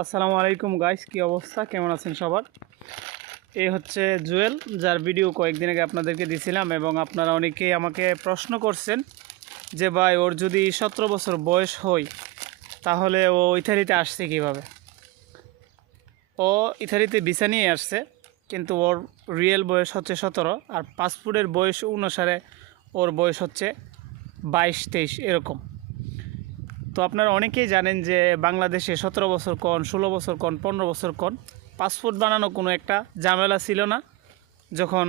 আসসালামু আলাইকুম গাইস, কি অবস্থা, কেমন আছেন সবার? এই হচ্ছে জুয়েল, যার ভিডিও কয়েকদিন আগে আপনাদেরকে দিছিলাম এবং আপনারা অনেকেই আমাকে প্রশ্ন করছেন যে ভাই ওর যদি 17 বছর বয়স হয় তাহলে ও ইতালিতে আসছে কিভাবে। ও ইতালিতে ভিসা নিয়ে আসছে, কিন্তু ওর রিয়েল বয়স হচ্ছে 17 আর পাসপোর্টের বয়স অনুসারে ওর বয়স হচ্ছে 22-23 এরকম। তো আপনারা অনেকেই জানেন যে বাংলাদেশে 17 বছর কোন, 16 বছর কোন, 15 বছর কোন পাসপোর্ট বানানো কোনো একটা ঝামেলা ছিল না। যখন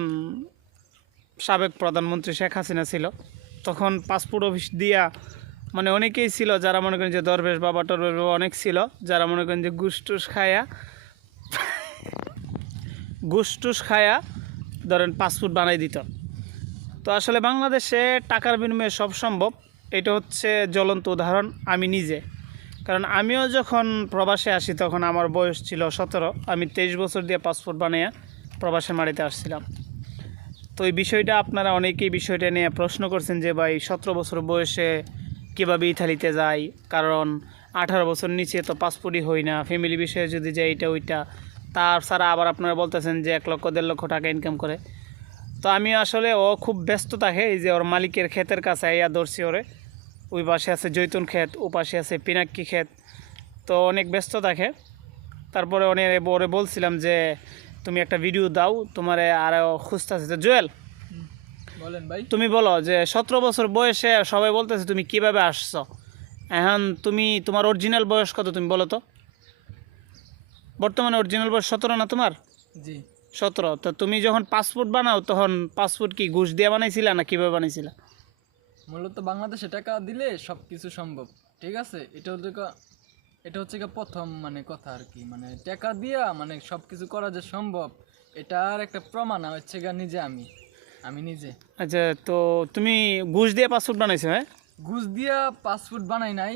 সাবেক প্রধানমন্ত্রী শেখ হাসিনা ছিল তখন পাসপোর্ট অফিস দিয়া মানে অনেকেই ছিল যারা মনে করেন যে দরবেশ বাবা টরবেশ বাবা অনেক ছিল যারা মনে করেন যে গুসটুস খায়া ধরেন পাসপোর্ট বানাই দিত। তো আসলে বাংলাদেশে টাকার বিনিময়ে সব সম্ভব, এটা হচ্ছে জ্বলন্ত উদাহরণ আমি নিজে। কারণ আমিও যখন প্রবাসে আসি তখন আমার বয়স ছিল 17, আমি 23 বছর দিয়ে পাসপোর্ট বানিয়ে প্রবাসের মাটিতে আসছিলাম। তো এই বিষয়টা আপনারা অনেকেই বিষয়টা নিয়ে প্রশ্ন করছেন যে ভাই 17 বছর বয়সে কীভাবে ইতালিতে যাই, কারণ 18 বছর নিচে তো পাসপোর্টই হয় না, ফ্যামিলি বিষয়ে যদি যাই এটা ওইটা। তাছাড়া আবার আপনারা বলতেছেন যে 1 লক্ষ 1.5 লক্ষ টাকা ইনকাম করে। তো আমি আসলে ও খুব ব্যস্ত থাকে, এই যে ওর মালিকের ক্ষেতের কাছে আইয়া ধরছি ওরে, ওই পাশে আছে জৈতুন ক্ষেত, ও পাশে আছে পিনাক্কি ক্ষেত, তো অনেক ব্যস্ত থাকে। তারপরে ওরে বলছিলাম যে তুমি একটা ভিডিও দাও, তোমারে আরও খুঁজতেছে। তো জুয়েল বলেন ভাই। তুমি বলো যে 17 বছর বয়সে সবাই বলতেছে তুমি কিভাবে আসছো, এখন তোমার অরিজিনাল বয়স কত তুমি বলো তো? বর্তমানে অরিজিনাল বয়স 17 না তোমার? জি 17। তো তুমি যখন পাসপোর্ট বানাও তখন পাসপোর্ট কি ঘুষ দিয়ে বানাইছিলা না কিভাবে বানাইছিলা? মূলত বাংলাদেশে টাকা দিলে সব কিছু সম্ভব, ঠিক আছে। এটা হচ্ছে প্রথম মানে কথা আর কি, মানে টাকা দিয়া মানে সব কিছু করা যে সম্ভব এটার একটা প্রমাণ হচ্ছে আমি নিজে। আচ্ছা, তো তুমি ঘুষ দিয়ে পাসপোর্ট বানাইছো? হ্যাঁ, ঘুষ দিয়া পাসপোর্ট বানাই নাই,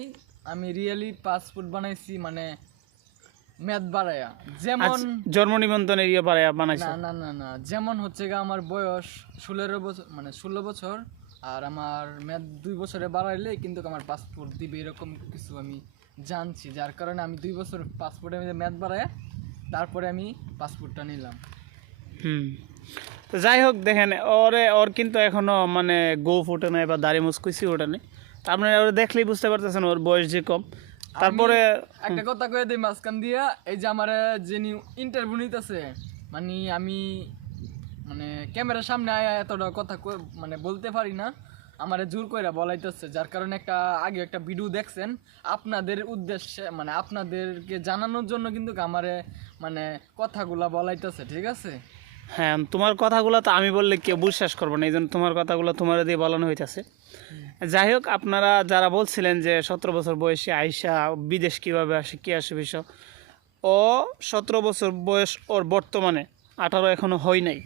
আমি রিয়েলি পাসপোর্ট বানাইছি মানে মেয়াদ বাড়ায়া। যেমন জন্ম নিবন্ধনের ইয়ে বানাইছো? না না না না যেমন হচ্ছে আমার বয়স 16 বছর, মানে 16 বছর, আর আমার মেয়াদ 2 বছরে বাড়াইলে কিন্তু আমার পাসপোর্ট দিবে এরকম কিছু আমি জানছি, যার কারণে আমি 2 বছর পাসপোর্টে মেয়াদ বাড়ায় তারপরে আমি পাসপোর্টটা নিলাম। তো যাই হোক, দেখেন ওর কিন্তু এখনো মানে গোফ ওঠে নাই বা দাড়ি মুসকুইছি ওঠে নাই। তা আপনারা ওরা দেখলেই বুঝতে পারতেছেন ওর বয়স যে কম। তারপরে একটা কথা কয়ে দিই মাঝখান দিয়া, এই যে আমার যিনি ইন্টারভিউ নিতেছে, মানে আমি মানে ক্যামেরার সামনে আয়া এতটা কথা মানে বলতে পারি না, আমারে জোর কইরা বলাইতেছে, যার কারণে আগে একটা ভিডিও দেখছেন আপনাদের উদ্দেশ্যে, মানে আপনাদেরকে জানানোর জন্য কিন্তু আমারে মানে কথাগুলা বলাইতেছে, ঠিক আছে। হ্যাঁ, তোমার কথাগুলো তো আমি বললে কেউ বিশ্বাস করবো না, এই জন্য তোমার কথাগুলো তোমার দিয়ে বলানো হইতেছে। যাই হোক, আপনারা যারা বলছিলেন যে 17 বছর বয়সে আইসা বিদেশ কীভাবে আসে, কী আসে বিষয়, ও 17 বছর বয়স ওর বর্তমানে, 18 এখনও হয় নাই।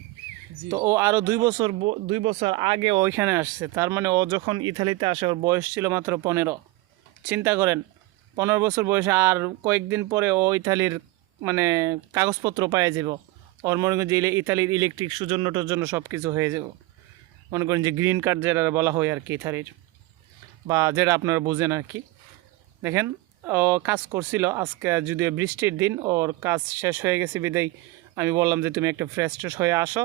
তো ও আরও 2 বছর আগে ওইখানে আসছে, তার মানে ও যখন ইতালিতে আসে ওর বয়স ছিল মাত্র 15। চিন্তা করেন, 15 বছর বয়সে আর কয়েকদিন পরে ও ইতালির মানে কাগজপত্র পাওয়া যাব। ওর মনে করেন যে ইতালির ইলেকট্রিক সৌজন্য সব কিছু হয়ে যাব। মনে করেন যে গ্রিন কার্ড যেটা বলা হয় আর কি ইতালির, বা যেটা আপনারা বুঝেন আর কি। দেখেন, ও কাজ করছিল, আজকে যদিও বৃষ্টির দিন, ওর কাজ শেষ হয়ে গেছে বিদায় আমি বললাম যে তুমি একটা ফ্রেশ হয়ে আসো,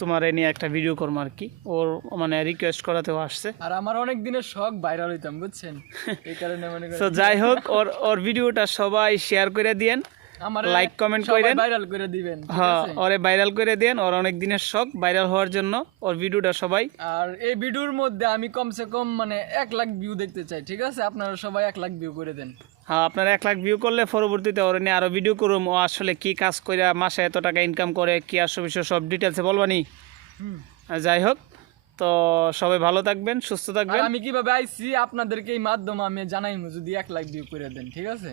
তোমার এ নিয়ে একটা ভিডিও করবো আর কি। ওর মানে রিকোয়েস্ট করাতেও আসছে। আর আমার অনেক দিনের শখ ভাইরাল হইতাম, বুঝছেন, এই কারণে মনে করেন। তো যাই হোক, ওর ভিডিওটা সবাই শেয়ার করে দিয়েন, লাইক কমেন্ট করেন, ভাইরাল করে দিবেন। হ্যাঁ, ওরে ভাইরাল করে দেন। ওর অনেক দিনের শখ ভাইরাল হওয়ার জন্য ওর ভিডিওটা সবাই। আর এই ভিডিওর মধ্যে আমি কমসে কম মানে 1 লাখ ভিউ দেখতে চাই, ঠিক আছে। আপনারা সবাই 1 লাখ ভিউ করে দেন। হ্যাঁ, আপনারা 1 লাখ ভিউ করলে পরবর্তীতে ওর নিয়ে আরও ভিডিও করুম, ও আসলে কি কাজ করে মাসে এত টাকা ইনকাম করে, কি আসলে বিষয় সব ডিটেলসে বলবানি। যাই হোক, তো সবাই ভালো থাকবেন, সুস্থ থাকবেন। আর আমি কিভাবে আইছি আপনাদেরকে এই মাধ্যমে আমি জানাইমু, যদি 1 লাখ ভিউ করে দেন, ঠিক আছে।